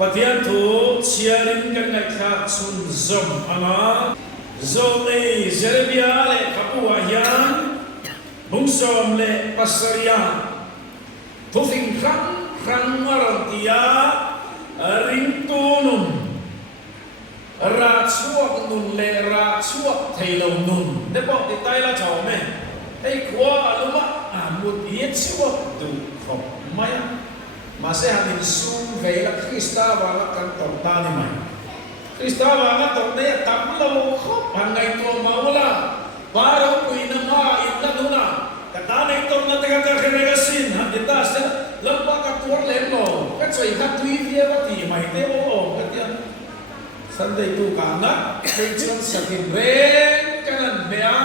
Pathian thu chiarin kan ngai kha chun zom anga zom nei Jeremia le kapua hian bungsom le pasaria thufing khang arantia ring tunum ra chuak nun le ra chuak theilo nun de bok ti tai la chaw me ei khwa aluma mut yet chuak du khop maya Masih hamin sum vela Krista wala kan torta ni mai. Krista wala torta ya tamlo khop hangai to maula. Baro puina ma inna nuna. Kata nei to na tega kene sin han kita se lampa ka tuar lemo. Ka choi ka tui via wa ti mai te o katia. Sunday tu kana Christian sakin ren kanan mea.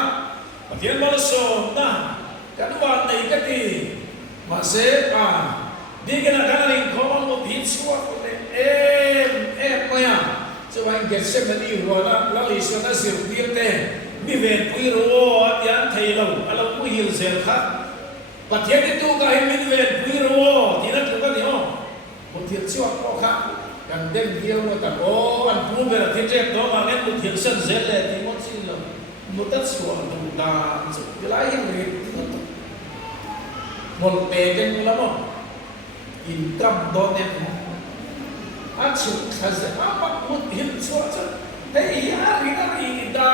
Patian malaso na. Kadua nei kati. Masih Di kena kanaling kau mau bicara maya, coba gesek nanti wala lali sana sirpir teh, miven puiro atian thailau, alam puhil selhat, patian itu kahim miven puiro, tidak juga ni mau bicara kau kah, kan dem dia mau tak anpu berarti cek doa mangen mau bicara zelet, timot sila, mutat suara mutan, jelain ni, mau pegang lama. Income donen acu kaze apa mut hil suaca hei hari da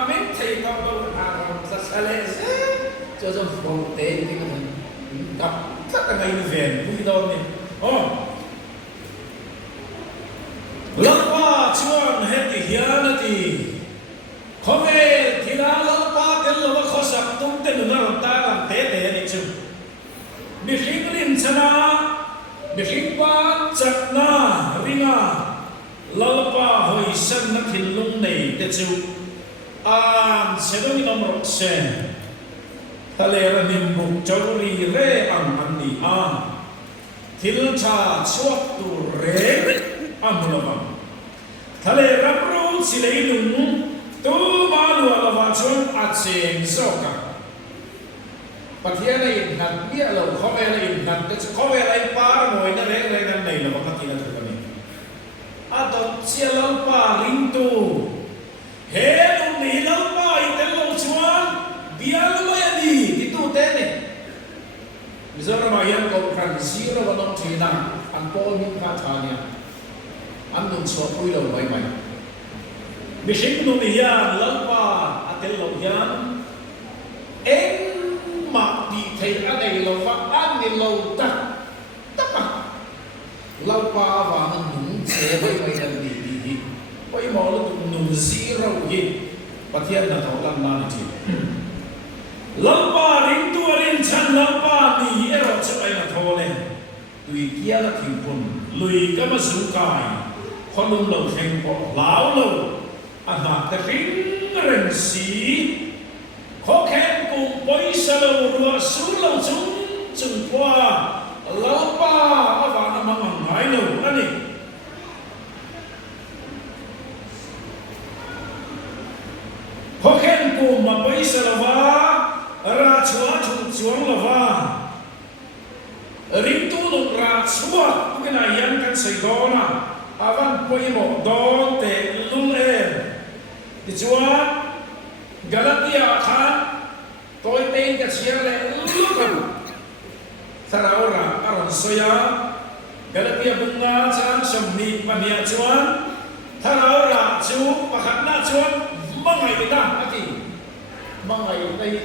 amen thei ka lo aram sa sale cho fonte ni kan income ta ngai ven pui donen lapa chuan heti hianati khove thila lapa kel lo khosak tum te nu ta kan te ni chu mi hingrin chana Bihingpa cakna ringa lalpa hoi san na thilung nei te chu sedong nomrok sen talera nimbuk chawri re ang andi thilcha chuak tu re amulawam talera pro sileilung tu malu alawa chon acheng soka Patian lain nak dia lalu kau lain nak kau lain par moi na reng reng nai lalu kau tidak terkini. Atau sialau par rintu, he tu ni lalu par itu lalu cuan biar lu ya di itu tene. Misalnya mayan kau kan zero kalau China, ampol ni katanya, andung suapui lalu baik-baik. Misik tu ni ya lalu par atel lalu yang mak di thầy ở đây là phát an thì lâu ta tất cả lâu pa và nó nung xe với mấy lần đi với mọi lúc nung zero gì và thiên là thấu làm nào thì lâu pa rin tua rin chan lâu pa đi ở chỗ ấy là thấu này tùy kia là thiền phun lùi cái mà sưu cài con lông lâu thành bỏ lão lâu ăn hạt cái rin rừng xí khó khăn cùng bối sa lâu rùa xuống lâu chừng qua lâu ba và nó mang ngải lâu anh đi khó khăn cùng mà bối sa lâu ra chúa chung chuông lâu rin tu lục ra chúa cái này yên kan Sài Gòn avan bối một đón để lung em thì chúa Galatia khan tôi tên cái chia lệ lukam Saraora aron soya Galatia bunga chan samni pania chuan Saraora chu pakhatna chuan mangai kita ati mangai đây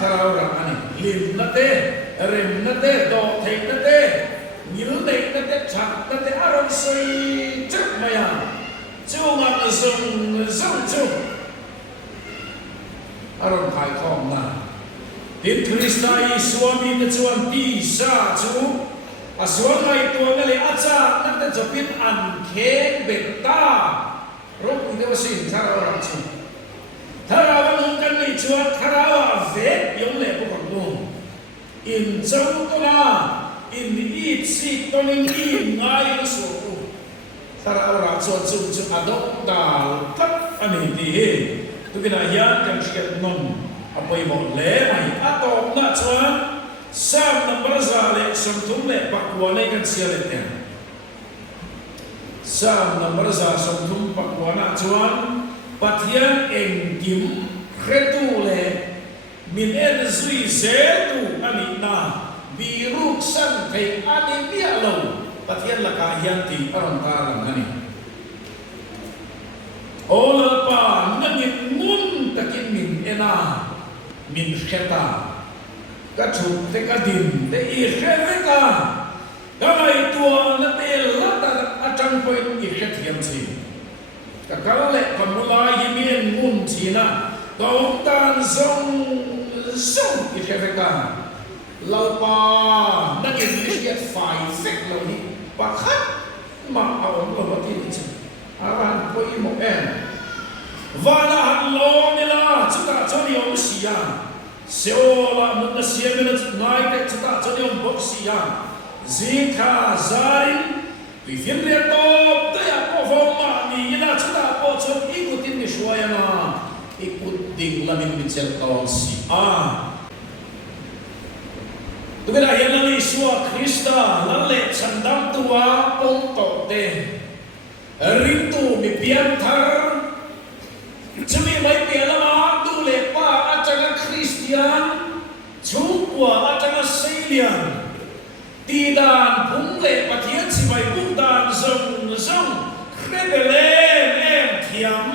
Saraora ani lim nate rem nate do thei nate nhil nei nate chak nate aron soi chak maya chu ngan sung chu aron khai khom na tin Kristai suami na chuan ti sa chu aswangai to na le acha na ta chapin an khe beta ro ide wasin tharawa chu tharawa nung kan ni chuan tharawa ve yong le ko ko in chang to na in i si to ning i ngai so tharawa chuan chu adok dal khat ani ti tu kena yan kan sikat non apa yang le mai atau nak cuan sam number zale sentum le pakwane kan sialetnya Sam nomor za som thum pakwana chuan pathian eng kim khretu le min en zui zetu ani na biruk san thei ani bia lo pathian la ka hian ti aron ta lam ani ola pa nangin mun takin min ena min kheta ka thu te ka din te I kheveka Kamai tua na te lata atang poin I khet hiam chi. Kakala pamula yimien mun china. Kau tan zong I kheveka. Laupa nagin lihat fai fek lo ni. Pakhat ma awam lo mati ni chi. Aran poi mo en. Vala han lo nila chuta choni om siya. Seola mutna siya minat ngai te chuta choni om bok siya. Zika zarin Bifin lihat top Taya po foma Ni ina chuta po chon ikutin ni shuaya na Ikut ding lamin michel kawang si Tugila yan na Yeshua Krista Lale chandam tuwa pong tote Rintu mi piantar Chumi may pialama Dule pa ataga Christian Chukwa ataga Salian Tidan pungle pathian si may butan zong krebelen em thiam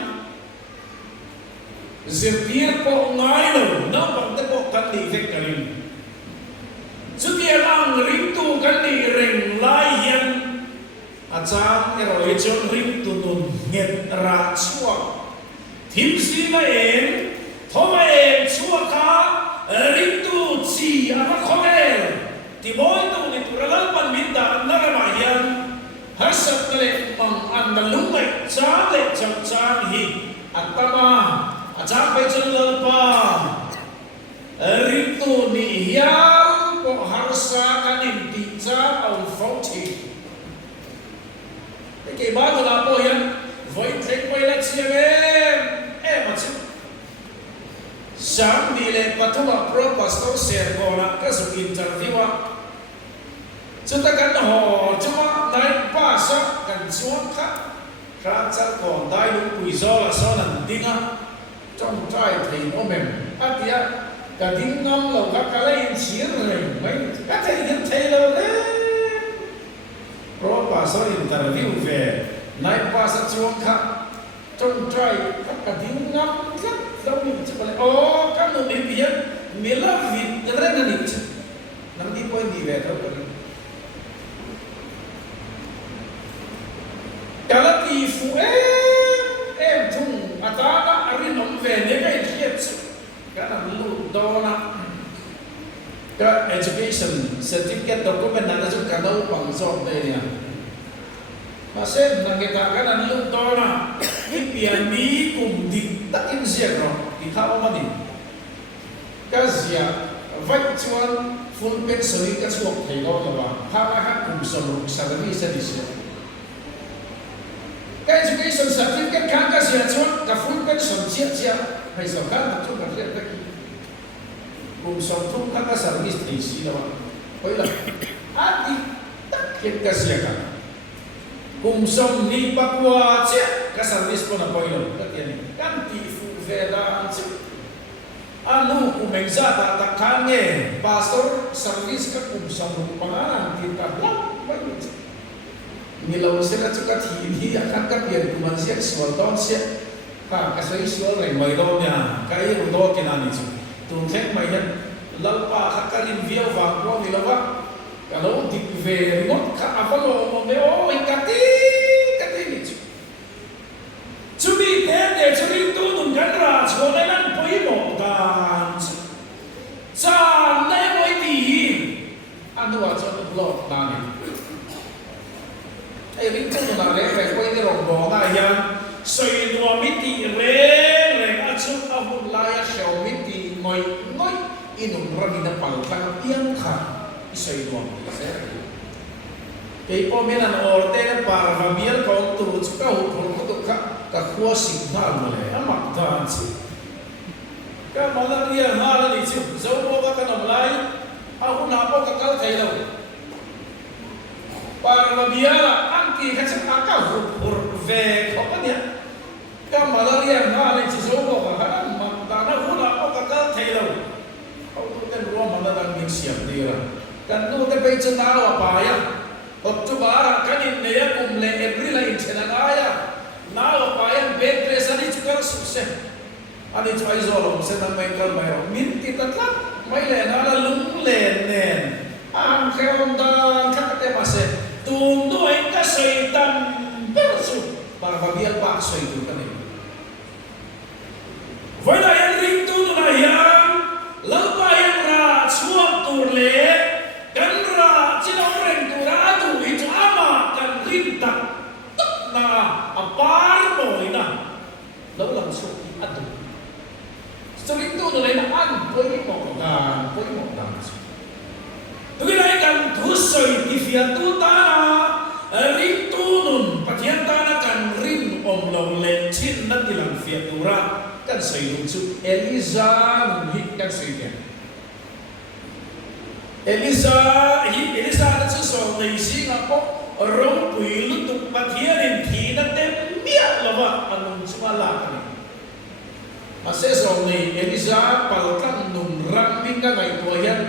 zirtier po ngailo na pagte po kanli vektarin zutier ang rintu kanli ring layan achang eroichon rintu nun nget ra chua timsi na en thoma en chua ka rintu chi ama khogel Timoy tu ni turalal panminda naramayan hasat nale mang andalungay chale chang hi atama achang pe chalal pa rito ni hiyaw po harsa kanin di cha au fauti ke bago na po yan voy trek po ilat siya machu Sam dile patuma pro pastor sergona kasu interviewa Chuta kan ho chuma nai pa sa kan chuan kha chal ko dai lu pui zo la so nan dinga trong trai thei no mem atia ka ding ngam lo ka lai chir re mai ka thei hin thei lo le pro pastor interview ve nai pa sa chuan kha trong trai ka ding ngam Đâu ni cakap lagi, oh kamu mimpian mila vit, kadang ni cakap, nanti poin di betul kan? Kalau tifu tung atana arin om vene kan kiat, karena lu dona, ke education certificate dokumen nana juga kalau pangsor deh Masih nakita ka na nilong na ipian ni kung di takin siya no di kawa madi kasi vai chuan full pension ka chuak thei lo ba ha kum som salary sa disya ka education certificate ka siya chuan ka full pension siya hay so ka na chuan ka siya ta kum som thum ka service thei siya ba oi la ati takin ka siya ka Kumsong ni pakwa cia kasalis po na poilo katian kanti fu vela anci anu kumengza ta takane pastor service ka kumsong pangalan kita lang banyak nilaw sila cuka tini akan kapian kumansiak swaldon sia ka kasoi swal rai mai do nya kai ru do kinani chu tung thek mai yan lalpa kakarin via va ko nilawa kalau di remote ka avalo mo me o ikati ni chu chumi te chumi tu nun ganra chole nan poi mo dan cha na mo ti anu wa cho blog dan ai rin tu na le pe poi ni rong bo na yan soi no mi ti re a chu a hu la ya shao mi ti ngoi inum ra ni na pal ka yang kha isay doang kay po milan order para familiar kung turut ka hukul ko ka kuha signal mo le amak dansi ka malaria hala ni chu zo mo ka kanamlay ako na po kakal kayo para familiar ang kỳ khách sạn cá hụt về có cái gì cái malaria nga này chỉ số có cả cái mà ta nó hút là có cái thay đâu không có cái ruộng mà nó đang bị xiềng đi rồi cái nó cái bây giờ nào à bà ya học cho bà cái này này cũng là every line trên là ya nào à bà ya bed place anh ấy chụp cái success anh ấy chụp cái rồi ông sẽ làm mấy cái bài học min thì tất cả mấy lẽ nào là lúng lẹn nền ang kêu ông ta các cái mà sẽ tuôn đuôi cái sợi tăm rất sụp bà biar bạc sợi itu cái này với lại anh rinh tu này ya lâu bay ra chuột tu lệ kan ra chỉ đâu rèn tu ra tu itu ama kan rintak na apar boy na lâu làm suốt đi ăn tu so rinh tu này là ăn với một đàn tu này kan thu soi di phía tu ta na rinh tu nun pathian ta na kan rin om lâu lên chín đất đi làm phía tu ra kan soi lung chu Eliza hit kan soi dia Eliza đã chu so nei si nga ko rong pui lu tu pathian in thi na tem mia lova anung chuma la kan ma se so nei Eliza pal kan num ram min ka ngai to yan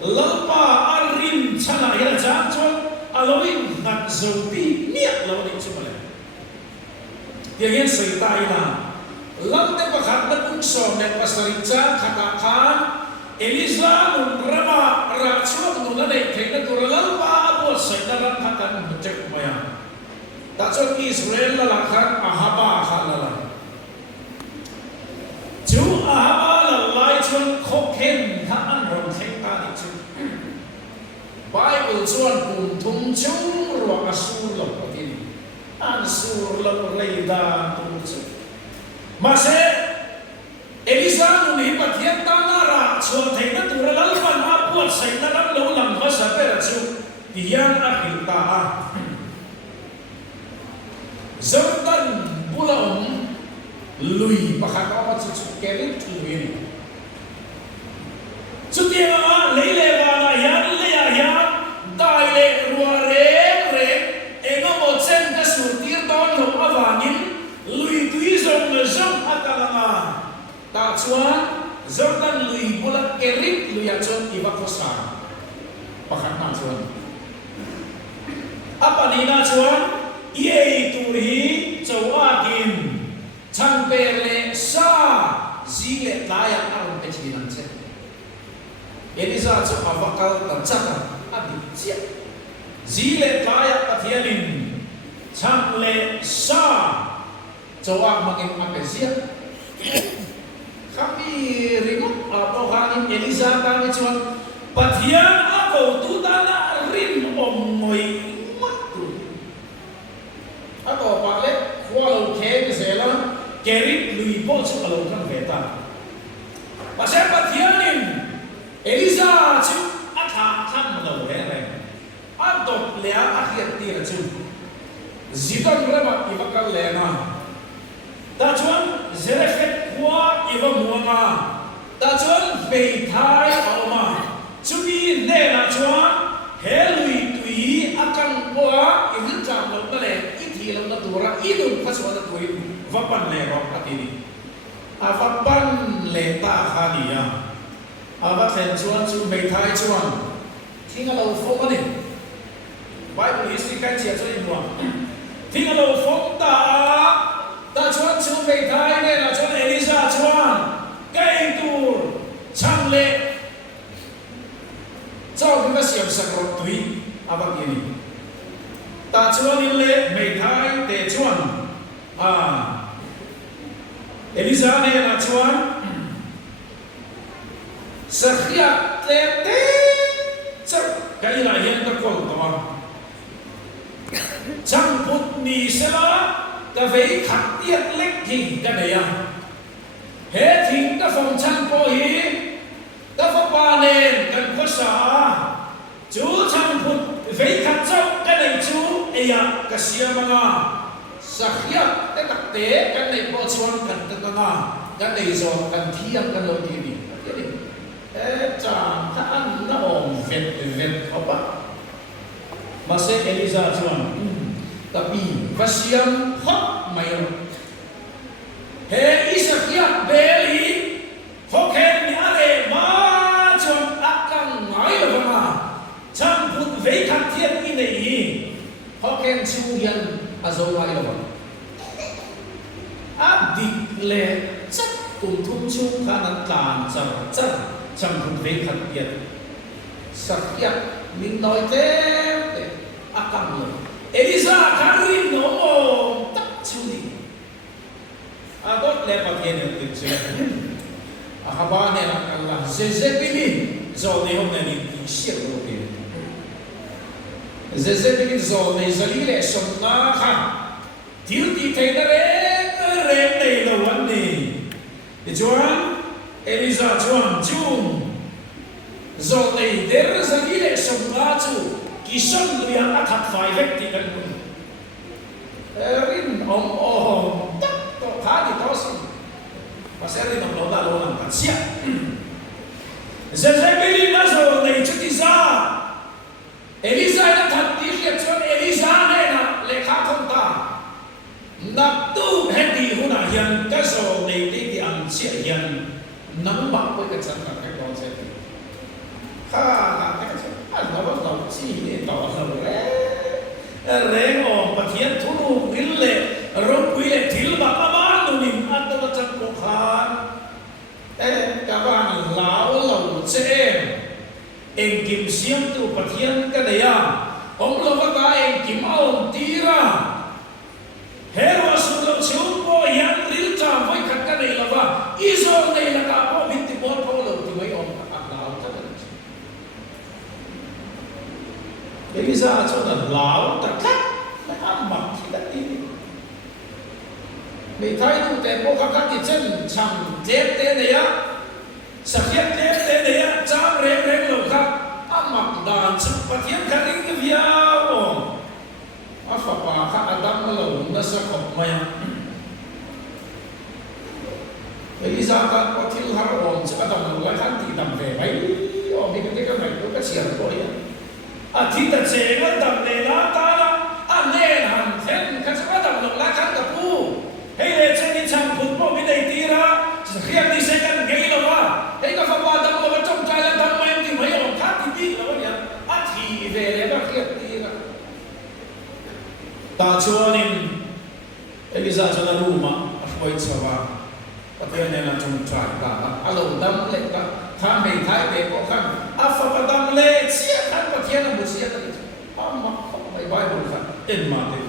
lalpa arin chana ya cha chon aloin nat zo pi mia lo ni chuma le dia yan soi tai na lang te pakhat na kung so ne pasaritsa khatakan Eliza nun rama rachuak nun na nei thei na turalal pa abo sai na ran khatan hujek maya ta chon Israel la lakhan ahaba khalala chu ahaba la lai chon khokhen tha an ron theng ta ni chu Bible chuan kum thum chung ro asur lo patin an sur lo leida tu chu Mase Eliza nun hi pathian ta na ra chuan thei na turalal pan apuat sai na ram lo lam va sa pe chu tiang a hil ta a Jordan bulaom lui pakhat a chu kerit luin chu tiang a leile wa na yan le ya dai le ruwa re eno mo chen ka sur tir don lo awangin lui tui zong na zong atalanga ta chuan Jordan lui bulak kerit lui a chuan iwa kosa pakhat na chuan apa ni na chuan ye tu hi chawakin changper le sa zile laya aron pe chinan che Eliza chu avakal ta chaka adi chia zile laya pathianin chang le sa Jawab makin apezia. Kami rimut apa kami Eliza kami cuma pathian apa tu tanah rim omoi matu. Atau apa le? Kalau ke misalnya kerit lui bos kalau kan beta. Pasal pathianin Eliza cuma atha kan lo hele. Atau lea akhir tiada cuma. Zidon berapa ibakal lena. Dachuan zerefet kuat iba muanga. Dachuan beitai alma. Cubi ne dachuan helui tui akan kuat ini jam lo tele itu lo natura itu pas waktu tui vapan le rok atini. Avapan le tahania. Avat lencuan cu beitai cuan. Tinggal lo fok ni. Bible history kan cia cuan dua. Tinggal lo fok ta. Ta chuan chu mei thai ne la chuan Eliza chuan kai tur chang le chau ka siam sakro tui abak ini ta chuan in le mei thai te chuan Eliza ne la chuan sakhia te chak kai la hian ta kol tawa chang put ni sela cái vế khắc tiết lách thì cái này hết thì cái phòng chăn po hi cái phòng ba nền cái có sở chú chăn phụt vế khắc châu cái này chú cái xia mà sạc hiệp cái đặc tế cái này po chuan cần cái này rồi cần thiêng cái lối đi cái này chàng ta ăn nó ổn vẹt không bắt mà sẽ Eliza chuan tapi vasiam hot mayo he isakia beli hoken ni are ma chon akang ngai lama cham put ve khat thiet ni nei hoken chu yan azo ngai lama adik le chat tum thum chu khanan kan char cham put ve khat thiet sakya min noi te akang le Elisa karin no tak chuni adot le patien el tse akabane Allah Jezebelin zo ne hom ne ni shir lo ke Jezebelin zo ne zalile somna kha til ti te re ne lo wan ni Joan Elisa Joan Jum zo ne der zalile somna chu Kison lu yang akat fai vek ti kan pun. Rin tak to kadi tosi. Pasal rin lo nang katsia. Jezebeli nazo ne chutiza. Elisa na thatti ke chon Elisa ne na lekha thonta. Nak tu hedi huna hian kaso ne ti ang sia hian nang ba ko ka chan ka ko se. Haเราต้องชี้ต่อเราเร่งออกปะเทียนทุรุวิลเล่รบวิลเล่ทิลบักบ้านนุ่มอัตตะจักกุขานกะบ้านลาวเราเจเองกิมเสียมตุปะเทียนกันเลยอ่ะองค์เราก็ตายเองกิมเอาตีระเฮรวสุดเราชิวโบยันริลจามไว้ขัดกันเลยละว่าอิโซนในละกาโปบิติบอลโปเราที่ไว้องค์Elisa cho lão ta cắt lại ăn mặc thì đã đi mình thấy tụ tế bố các cái chân chẳng dép tế này á sạc hiếp dép tế này á chám rém lầu khác ăn mặc đàn sức và thiên khá rinh cái phía á phá bà khá Adam lầu nó sẽ khổng mày Elisa các có thiếu hả ổn sẽ Adam lầu lại khăn thì đầm về mấy mình có cái này có cái xiềng rồi áที่ตัดเสียงดำเลยนะตาละอันเน่หันเห็นข้าศึกดำลงละขันกับผู้ให้เลเชนิชังพุ่งพ่อไม่ได้ตีระจะเขียนดีเซกันไงล่ะวะให้กับฟ้าดำลงมาจงใจแล้วทำไมที่ไม่ยอมทักที่ตีแล้วเนี่ยอัฐิเวรก็เขียนตีระตาชัวนินเอลิซาจะรู้มาคอยสว่างก็เพื่อนเนี่ยจงใจตาอารมณ์ดำเล็กก็ถ้าไม่ท้ายเด็กก็ขันอัฟฟ้าดำเล็กเสียขันก็เทียนมุเสียกันอ้าวมาไม่ไหวบุญขันเอ็นมาเต็ม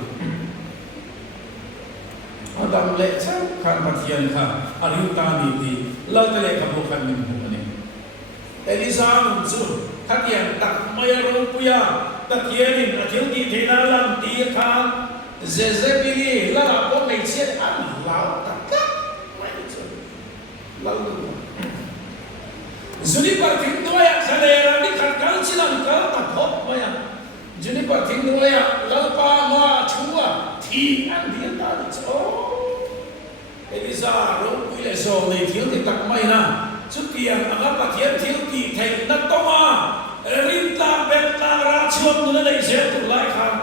อันดำเล็กใช่ขันก็เทียนขันอาริตานีดีเราจะเล็กกับพวกขันหนึ่งหัวนี่เอลิซาหนุ่มสุดถ้าเทียนตักไม่รู้ปุยาตะเทียนินอาทิตย์ที่เทนาลังตีขันเจเจบิลีแล้วเราก็ไม่เชื่ออันเราตักไม่เชื่อเราดูJuniper tingdoya khalera ni khatkal chilam kal ta thop maya Juniper tingdoya lalpa ma chua thi an dia ta ni cho Elisa ro kuile so nei thil ti tak mai na chukian anga pathian thil ti thei na toma rin ta bet ta ra chuam nu nei se tu lai khan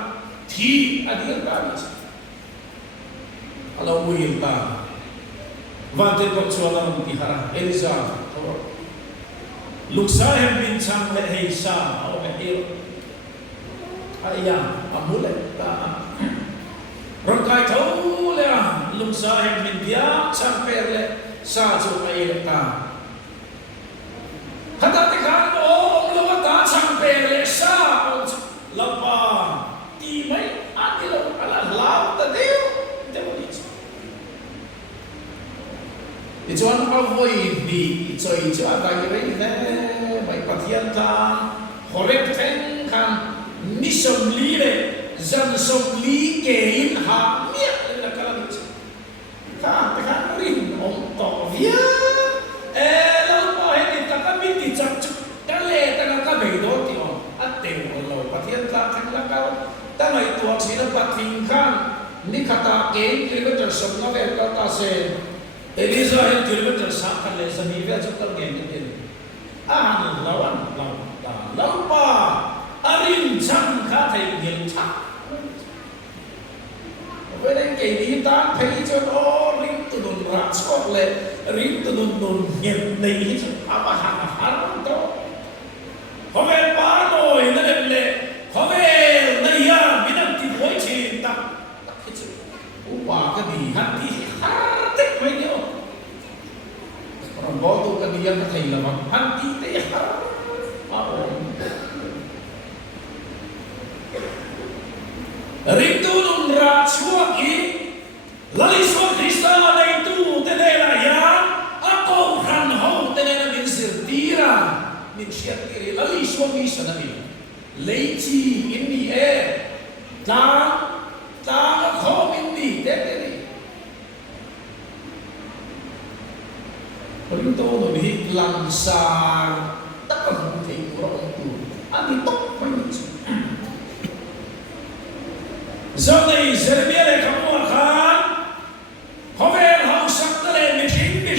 thi adia ta ni alo muil ta vante ko chuala ti hara Elisa Lục sa hem bin chang le hei sa au me il aya amule ta ron kai thau le lục sa hem bin dia chang per le sa chu ai le ta khata te khan o lo ta chang per le sa la pa ti mai ati lo ala lao ta deu te mo ni Di chuan avoi di choi chu atai rei ne mai pathian ta horep theng khan ni som li le zan som li ke in ha mia le kala ni ka ta khan rin om to via la po he ti ta ka mi ti chak chu ka le ta ka be do ti on at te lo pathian ta thang la ka ta mai tuak si na pathin khan ni khata ke kilometer som na ve ka ta se Elisa yang kilometer sakal le samivya chukal game din. Lawan pa arin chang kha thai gel cha. cái đi ta thấy cho nó rim từ đồn rạ chốt lệ rim từ đồn nghiền này cho mà hàng đó có vẻ ba rồi nó đẹp lệ có vẻ này à mình đang tìm mối chuyện ta cái chuyện bà cái gì hắn đi tích mấy nhiêu còn bố tôi cái gì anh thầy là mà hắn đi thế Rindu nun ra chuaki lali suak Krista nei tu te de la ya ako ran ho te na min sirtira min shiatiri lali suak ni sanami leiti inni ta ko min ni te te Rindu nun hi langsar tak kan te ko tu ani tok pa ni Giờ này Jeremia lại không mua khán, có vẻ họ sắp tới đây mình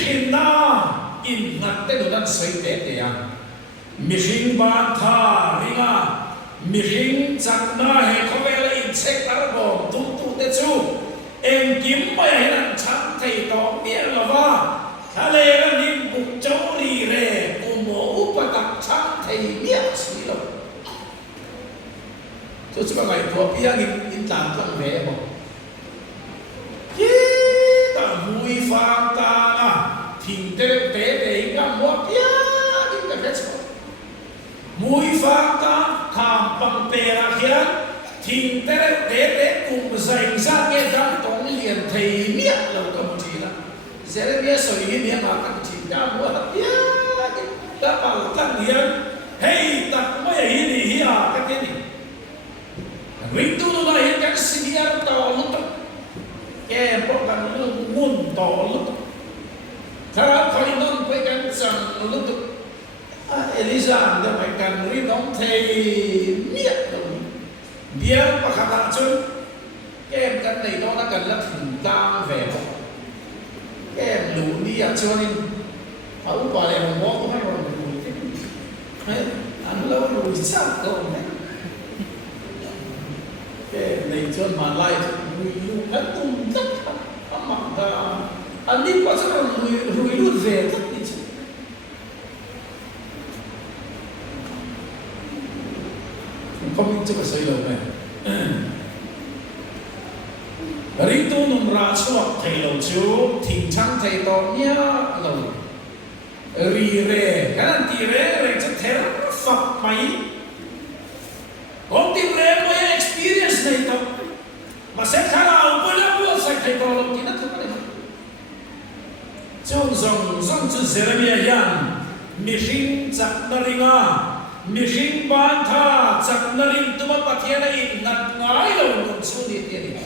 xin na in ngắt tới đồ đan xây tế tế à, mình xin ban tha ringa, mình xin chặt na hay có vẻ là in check ở bom tu tế chú, em kiếm mấy hay là chặt thầy đó miệng là va, thà lẽ là niệm bục châu đi rè, mồ úp bắt đặt chặt thầy miệng xí đâu. Cho chúng ta lại thua bia in tàn trong vẻ một ta mùi phang ta à thình tế tế ngắm mua bia in cái vết mùi phang ta khám bằng bè ra khiến thình tế cùng dành ra nghe đám tổng liền thầy miệng lâu cầm chỉ là sẽ biết sợi ý miệng mà cầm chỉ đã mua bia đã bảo thằng hiền hey ta mới ý đi à cái này Rindu tu dah yang sedia tahu lutuk, bukan lumun tahu lutuk. Kalau kau ini pegang sang lutuk, Elisa anda pegang rindu thei miat dia pakai macam, kan này nó đã cần là thùng tam về, lũ đi à cho nên, ông bà này ông bố cũng hay rồi, anh lâu rồi sao đâu này cho mà lại người lưu hết tung tất cả mặc ra anh đi qua rất là người lưu về rất đi chứ không biết cái gì đâu này Rindu tu nung ra chuộc thầy lâu chú thỉnh chăng thầy to nhá lâu rì rè cái này tì rè cho thầy phật máy Kung timbre mo yung experience na ito, masaya ka na, wala mo sa kaitolong kinatu ka rin. Zong zu Jeremia yan, mishin chak na rin nga, mishin banta chak na rin tumapatya na ingat nga ilaw ng sunit yan.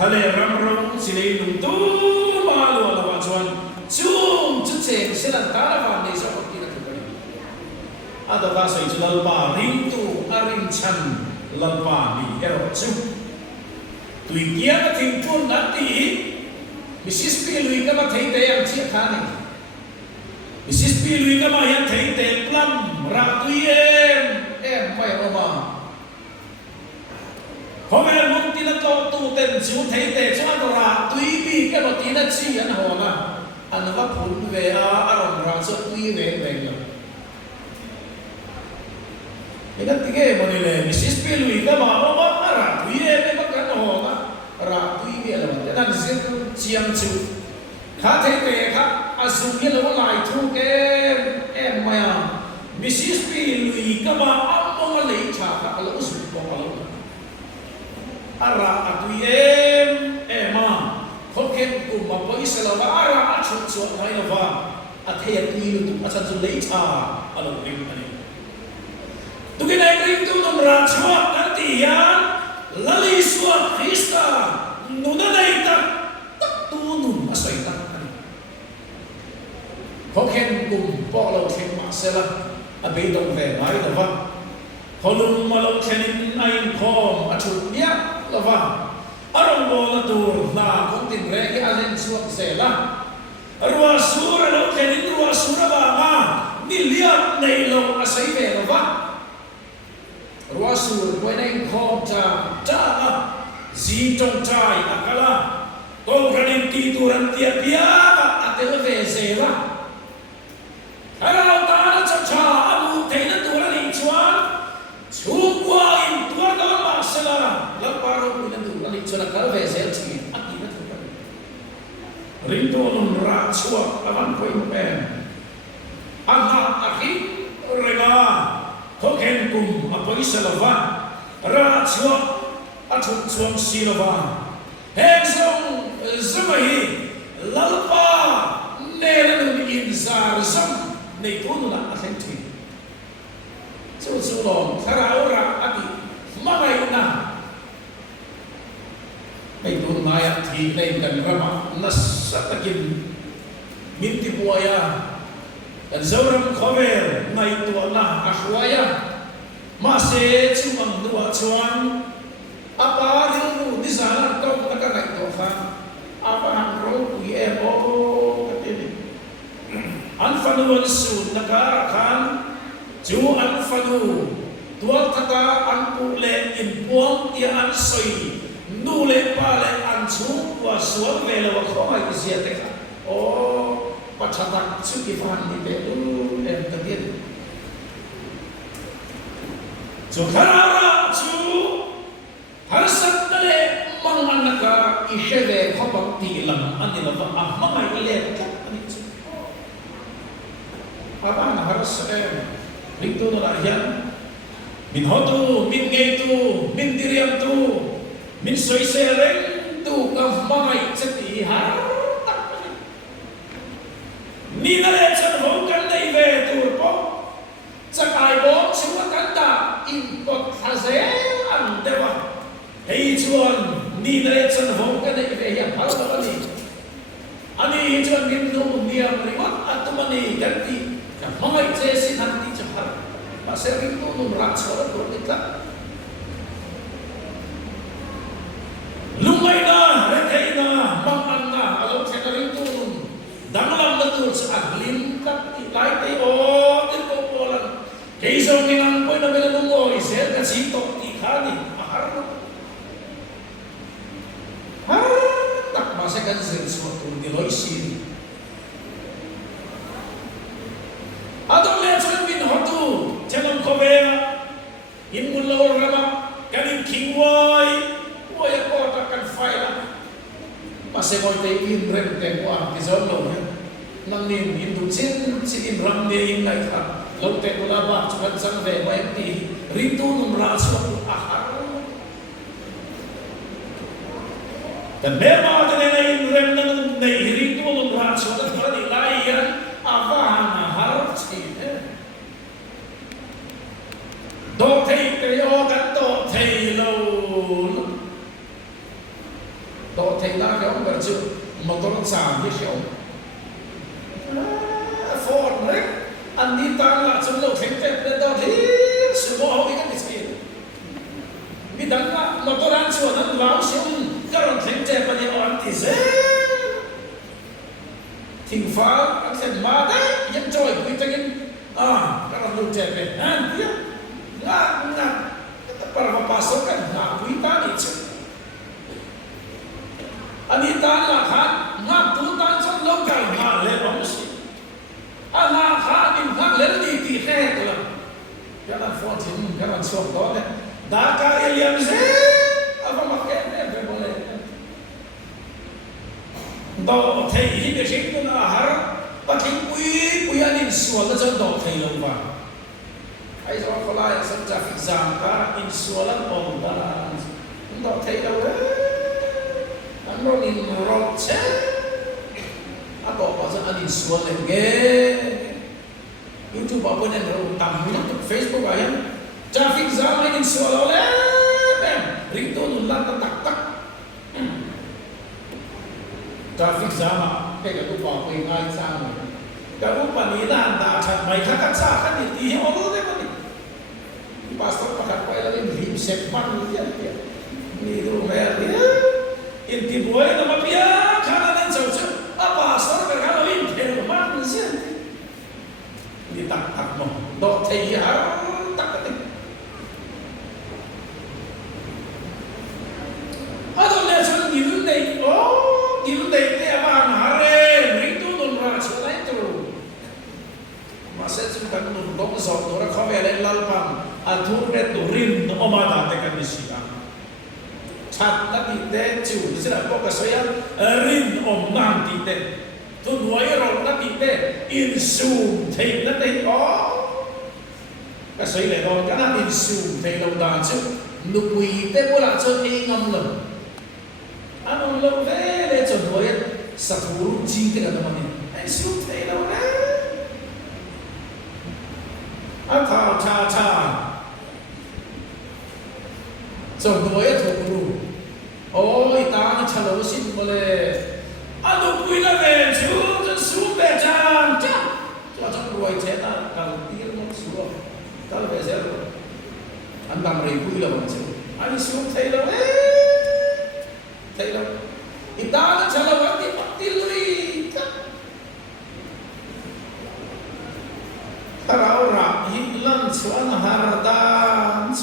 Hale ramrong sila'y nung tumalo alawa chuan, chung chucheng silang tarapan na isa kong kinatu ka rin. Ada bahasa itu lalpa rintu arinchan lalpa ni erocu. Tui kia na tingpun nanti misis pilui kama thei te yang chia khani. Misis pilui kama yang thei te plam ra tui em pai oma. Hôm mong tin to tu ten chiu thei te chuan ra tui bi kama tin chi an ho na. An va phun ve a aron ra so tui ve ve. Ingat tiga mana le, misis pilui ka bawa bawa ratu ye, memang hoga ratu ye lah. Dan siapa siang cu, kata itu ka asumnya lawan lain tu ke, maya misis pilui ka bawa bawa lei cakap kalau usut bawa ratu ye, ma, kau ken kumma apa istilah bawa acun mai lava, athayat ni tu acan tu lei cakap kalau begini. Tukin ay rindu ng ratswa nanti yan lali suat Krista nuna na itak tunun asay itak koken kumpo law ken maksela abay dong ve ngay lava kolum malaw kenin ayin kom atut niya lava arong bola tur na kung tinre ki alin suat sela ruasura law kenin ruasura ba nga niliap na ilaw asay ve lava Ruasur, when I called si trong trai akala ko ganin ti turan tia pia atel ve zera ara ta na cha cha amu teina turan in chuan chukwa in tuar da ma sala la paro in turan in chuan kal ve zel chi ati na turan rinto nun ra chua avan koi pen anha akhi rega koken kum apoi salava ra chua athuk chuang silova hezong zamahi lalpa nelan in zar zam nei tunu na athenti chu chu long thara ora ati magai na nei tunu maya thi nei kan rama nasatakin minti buaya dan zoram khover nai tu na ahwaya mase chumang dua chuan apa rindu di sana kau nak naik tofa apa angro kui ebo katini anfanu ansu negara kan ju anfanu tual kata anpu le impuang ia ansoi nule pale ansu wasuan vela wakoi isiateka oh pacatak sukifan di belu dan kedir Sokarara su harusat dale manganaka isheve khobang tilam anila ba ahmai ile kapani su apa harus itu nolayan min hotu min geitu min diriam tu min soisereng tu kamai seti har ni nale chan hokan dai ve turpo sakai bom semua kata import hazel ang dewa hei chuan ni nale chan hokan dai ve ya hal bali ani chuan gindu niam rimat atmani ganti kamai jesi nanti chahar pasal itu numrak suara berita lumai na rekai na mang na alam sekali itu dalam betul seaglim kat ilai o itu polan keisong dengan poin na belum isel kasih tok tikani ahar tak masa kan sesuatu di loisin atau lihat bin hotu jangan kobea imun lawar rama kanin kingwai wai ko takkan faila masih mau tein rem tempoa kizolo nang nin hindu chin sin ram ne in lai kha lo te ko la ba chuan sang ve mai ti ritu num ra su ahar dan memang de ne in rem nang ne ritu num ra su da ni lai ya avana har chi do thei te yo kan do thei lo do thei la cái ông bật chữ motor sàn như kiểu Ford đấy anh đi tan là chúng lâu thei te lên đó thì sự vô hậu cái gì vì đằng là motor anh chuột anh vào xuống cái ông thei te bây giờ anh thì dễ thỉnh phá anh sẽ mà đấy những trôi quý tây cái ông lưu te về anh biết nggak para pasukan nggak kita nih anita lah kan nggak tutan sang lokal nggak lewat sih anak kan nggak lewat di tiket lah jangan fortune jangan sok deh daka Eliam apa makanya boleh do thầy hi cái gì cũng là har pakai kui anin sual itu do thầy lomba ai cho có lại sắp ra phịch giảm cả in xua lắm ổn ta chúng ta thấy đâu đấy anh nói in rộng chết anh bảo bao giờ anh in xua lên ghê YouTube bảo bên này rồi tầm YouTube Facebook ấy ra phịch giảm anh in xua đâu đấy ring tone lan ta tắc tắc ra phịch giảm à cái tôi bảo quên ai sao rồi cái lúc mà ní đàn ta chặt mày khác cắt xa khác thì tí hiểu đấy mà pastor pakai apa lagi rim sepan dia ni rumah dia inti buai nama dia karena dan jauh apa pastor berkala inti rumah sih ni tak tak mau dok thầy tak tak il dei te aman hare ring tu nun ra chulai tu masa chu kan nun dong zo to ra khawe le lalpam athur re tu rim no ma da te kan sia chat ta ti te chu sira ko ka soya rin om nan ti te tu nuai ro na ti te in su thei na te o ka soi le ro ka na in su thei lo da chu nu quy te ko la chu e ngam lo ano lo ve le chu nuai sa tu ji te ka ma ni ai su thei lo na a tha cha cha chu nuai thu ru ôi ta nó trả lời xin mà lệ anh đâu quý là về chú cho xuống về trang chắc cho rồi thế ta càng tiếng nó xuống ta về sẽ rồi anh làm gì quý là bằng chứ anh xuống thấy đâu thì ta nó trả lời anh thì bắt đi lui ta bảo rằng hít lăng xuống hà đan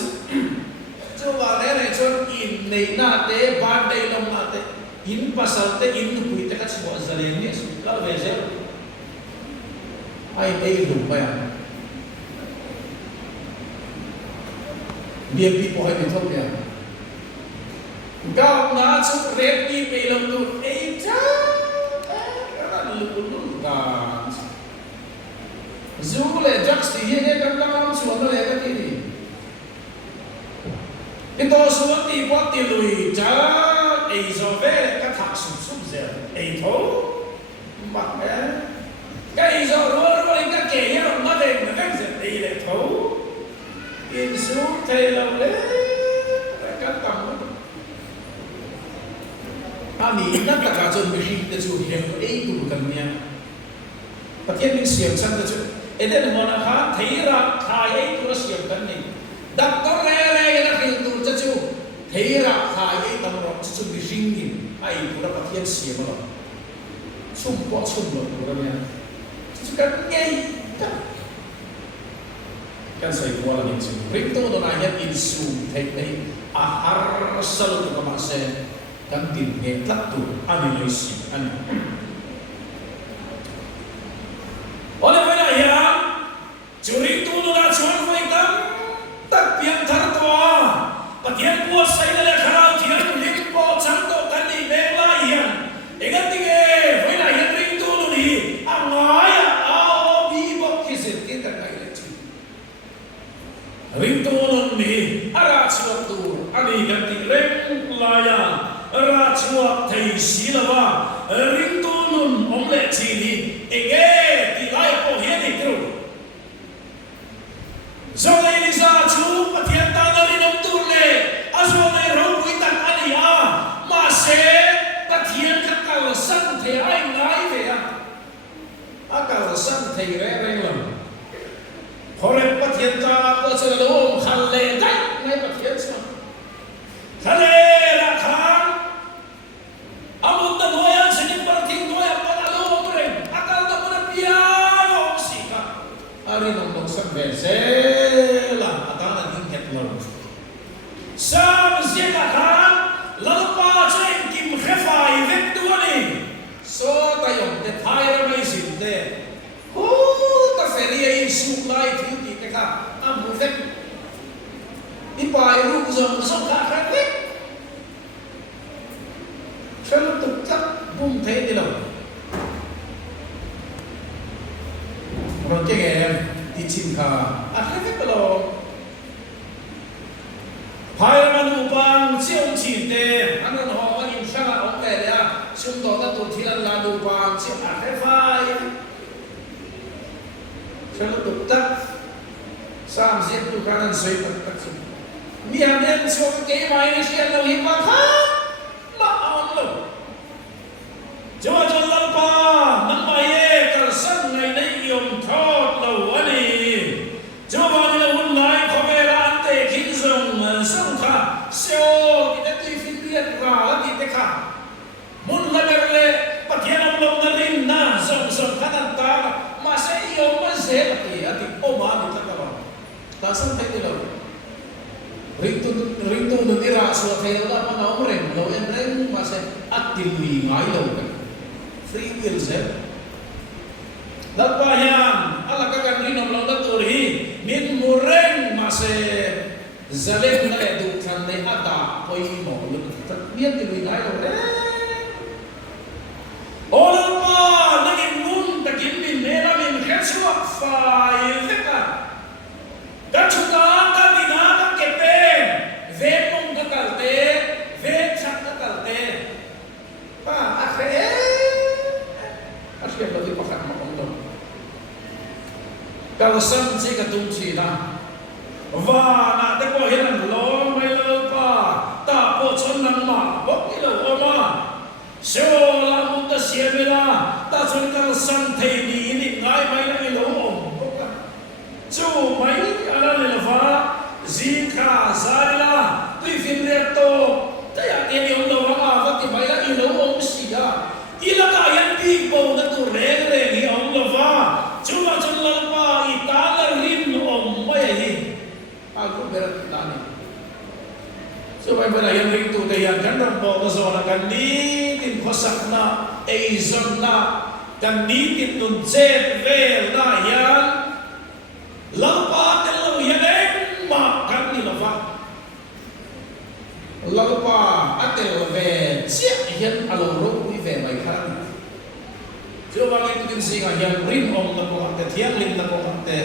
cho vào đây này cho in này na te ba đây long na te in pasal te in kui te kat semua zalin ni kalau bezel ai đây lupa ya biar pipo hai betul ya kau na cho red ni pe long tu cha kana lu kan zule jaks ti ye kan kan suan le ka ti ito suốt đi bắt đi lùi cha ấy rồi về cái thằng sụp sụp giờ ấy thôi mặc cái rồi rồi cái kẻ nhau nó đến nó cái gì đi lại thôi in xuống thay lòng đấy cái tầm anh đi tất cả các dân mình để chịu hiểu ấy cũng cần nha và thiên nhiên siêu sang để chịu ấy đây là món ăn thấy ra thay ấy cũng là siêu cần này đặt có lẽ là cái tu cho chú thấy ra thay ấy tầm đó chú bị riêng gì ai cũng đã phát hiện siêu mà chung quá chung rồi của nó nha chú cần nghe kan saya kuala ni chú ring tu đó là hiện in su thấy đấy har sel tu các bạn sẽ kan tin nghe lắc tu anh ấy si anh oleh kerana ia chú ring tu đó là chuan phải tâm tất biện thar toa patian buat saya le kharau thian lim po chang to kan ni be la hian engat tinge voi la hian ring tu lu ni angai a bi bok kisin ki kan ngai le chi ring tu lu ni ara chuak tu ani kan ti reng la ya ara chuak thei si la wa ring tu lu om le chi ni ege ti lai po hian ni tru rồi đi ra chú mà thiên ta đã đi nông tu lệ, rồi này rau quý tặng anh mà sẽ ta thiên các cầu sanh thì anh nói về cầu sanh thì rẻ lắm, hồi bắt thiên ta có sự đâu khăn lệ đấy, ngay bắt thiên sao, khăn lệ là khăn, ông ta nói anh sẽ đi bắt thiên nói anh bắt alo rồi, anh ta muốn bia ông gì cả, anh nông nông sanh về sẽ Sam zekakan lalpa chen kim khefai vek tuani so tayong te thaira mai sin te ta feria in su lai thi ti te kha amu vek ni pai ru zong so ka kha vek chalo tuk tak bum the di lo ron ke ge ti chin kha a vek lo hai man upang siêu chỉ tê anh nói họ anh im sang ông về đấy à xung đột ta tụt thì là đủ upang siêu à cái phai cho nó tụt tắt sam giết tụt cái này sấy tụt tắt mi hàng đêm siêu cái máy này siêu lâu hiệp mà mà ông lâu cho lần pa nắm bài cái sân này đấy yom thọ lâu anh đi cho bao nhiêu hôm nay có về là anh tê kinh dùng sông khá siêu thì đã tùy phiên biệt ra thì thế khá muốn là cái lệ bắt hiện ông lòng nó linh na sông khá tàn ta mà sẽ yêu mà dễ thì ôm á thì tất cả bảo ta sẵn thấy cái đâu ring tu nó đi ra sửa thấy đâu mà nó rình lâu em rình mà sẽ atilui ngai lo kan free will se dapayan ala ka kan rinom lo da turhi min mureng mase zalem na le du than le ata poi mo lu mian tilui ngai lo re ola pa nagin mun takin min mera min khetsua fai veka ka chuka ka dina ka kepe ve mong ka kalte ve chak ka kalte pa akhe asyik lagi pakat makam tu kalau sam si ka tung chi na va na te ko hian lo mai lo pa ta po chon nang ma bok ni lo oma so la mun ta sia mela ta chon ka sam thei ni ni ngai mai na lo om chu mai ala le va zikha zarila tui fin le to ta ya te ni om lo ma va ti mai la lo om si ya ila ka yan pi bo na tu reng reng ni om lo va chu ma chon lo pa i ta la rim om mai hi aku berat tani so mai bana yan ring tu te yan kan ram bo na zo na kan ni tin khosak na ei zon na kan ni tin nun jet vel na yan lalpa tel lo yan ma kan ni la va lalpa atel ve sia yan alo ro ni ve mai khan jo ba ngi tin singa yan rim om la ko te thiang lim la ko te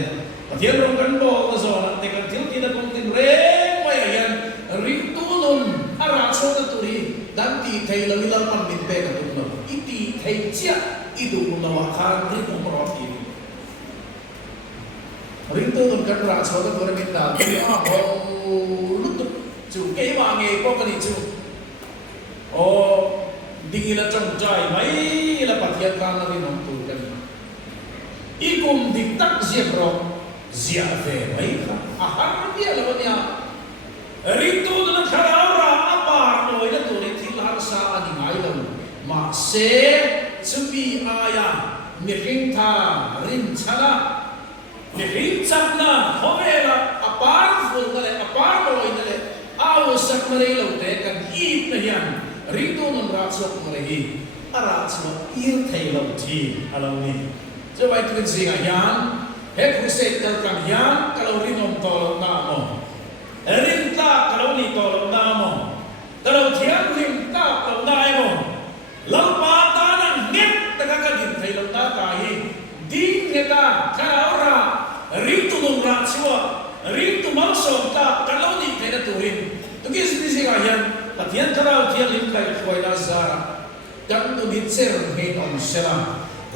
thiang rom kan bo na zo na te kan thil ti na kong tin re mai yan rim tu nun ara so na tu ri dan ti thei la mi la pan mit pe ka tu no iti thei chia idu na wa khan ri ko pro ti rim tu nun kan ra so na tu ri ta ti a ho lu tu chu ke wa nge ko ka ni chu o dingi la trong jai mai la pathian kan na ri nom tu kan ikum dik tak zia pro zia ve mai kha a har dia la nia ri tu na khara ra apa no ila tu ri thil har sa ani ngai lo ma se chubi aya mi ring tha rin chana mi ring chakna hovela apar ful na le apar no ina le aw sak mare lo te kan ip na yan ring tu nun ra chok mare hi ara chma ir thei lo thi alo ni so bai tu singa yan he crusade kal kam yan kalau rinom to na mo rin ta kalau ni to na mo kalau thiam rin ta to na mo lam pa ta na net ta ka din thei lo ta ka hi din ne ta kalau ra rin tu nun ra chwa rin tu mau so ta kalau ni thei na tu rin tu ki singa yan pathian kalau thiam lim kai khoi da zara kan tu bit ser he on selam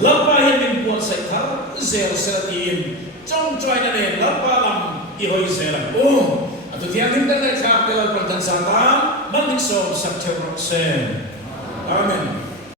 lapa hian min puan sai thar zel seratin trong choi na ne lapa lam i hoi zela o atu thiam lim da lai khap te la kon tan sa ta man nik so sak theu sen amen